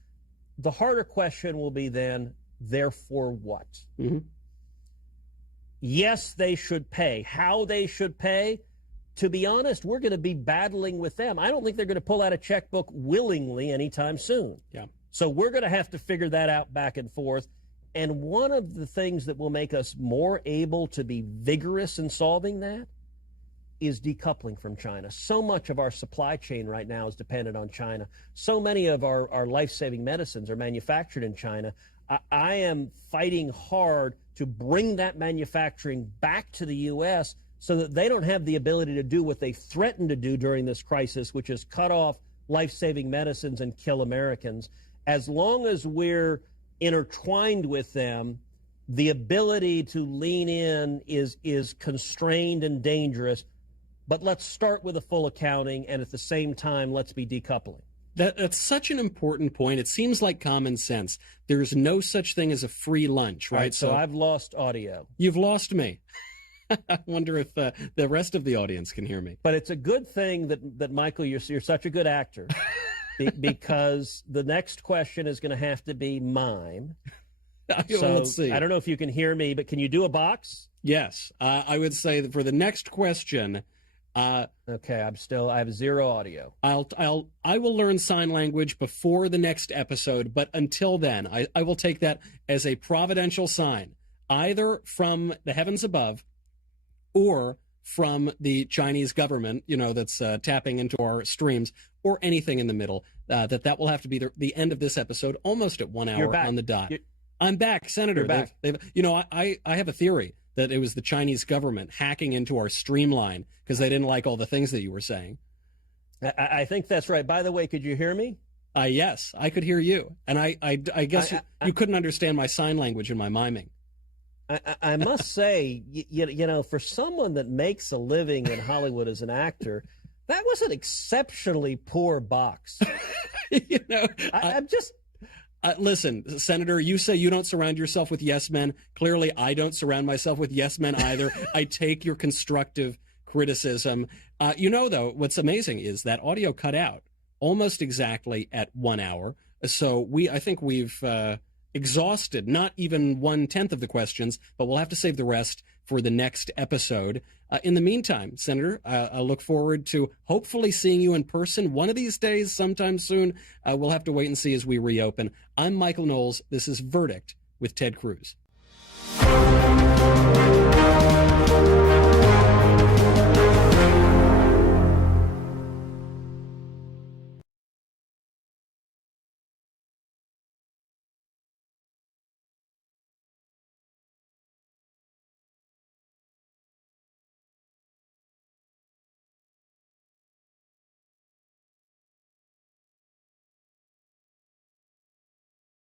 The harder question will be then, therefore what? Mm-hmm. Yes, they should pay. How they should pay, to be honest, we're going to be battling with them. I don't think they're going to pull out a checkbook willingly anytime soon. Yeah. So we're going to have to figure that out back and forth. And one of the things that will make us more able to be vigorous in solving that is decoupling from China. So much of our supply chain right now is dependent on China. So many of our life-saving medicines are manufactured in China. I am fighting hard to bring that manufacturing back to the U.S. so that they don't have the ability to do what they threatened to do during this crisis, which is cut off life-saving medicines and kill Americans. As long as we're intertwined with them, the ability to lean in is constrained and dangerous. But let's start with a full accounting, and at the same time, let's be decoupling. That's such an important point. It seems like common sense. There's no such thing as a free lunch, right? So I've lost audio. You've lost me. I wonder if the rest of the audience can hear me. But it's a good thing that Michael, you're such a good actor, because the next question is going to have to be mime. So let's see. I don't know if you can hear me, but can you do a box? Yes. I would say that for the next question. Okay, I have zero audio. I will learn sign language before the next episode, but until then, I will take that as a providential sign, either from the heavens above or from the Chinese government, that's tapping into our streams, or anything in the middle, that will have to be the end of this episode, almost at 1 hour on the dot. I'm back, Senator. You're back. I have a theory that it was the Chinese government hacking into our streamline because they didn't like all the things that you were saying. I think that's right. By the way, could you hear me? Yes, I could hear you. And I guess you couldn't understand my sign language and my miming. I must say, for someone that makes a living in Hollywood as an actor, that was an exceptionally poor box. I'm just... Listen, Senator, you say you don't surround yourself with yes men. Clearly, I don't surround myself with yes men either. I take your constructive criticism. Though, what's amazing is that audio cut out almost exactly at 1 hour. So I think we've exhausted not even 1/10 of the questions, but we'll have to save the rest for the next episode. In the meantime, Senator, I look forward to hopefully seeing you in person one of these days, sometime soon. We'll have to wait and see as we reopen. I'm Michael Knowles. This is Verdict with Ted Cruz.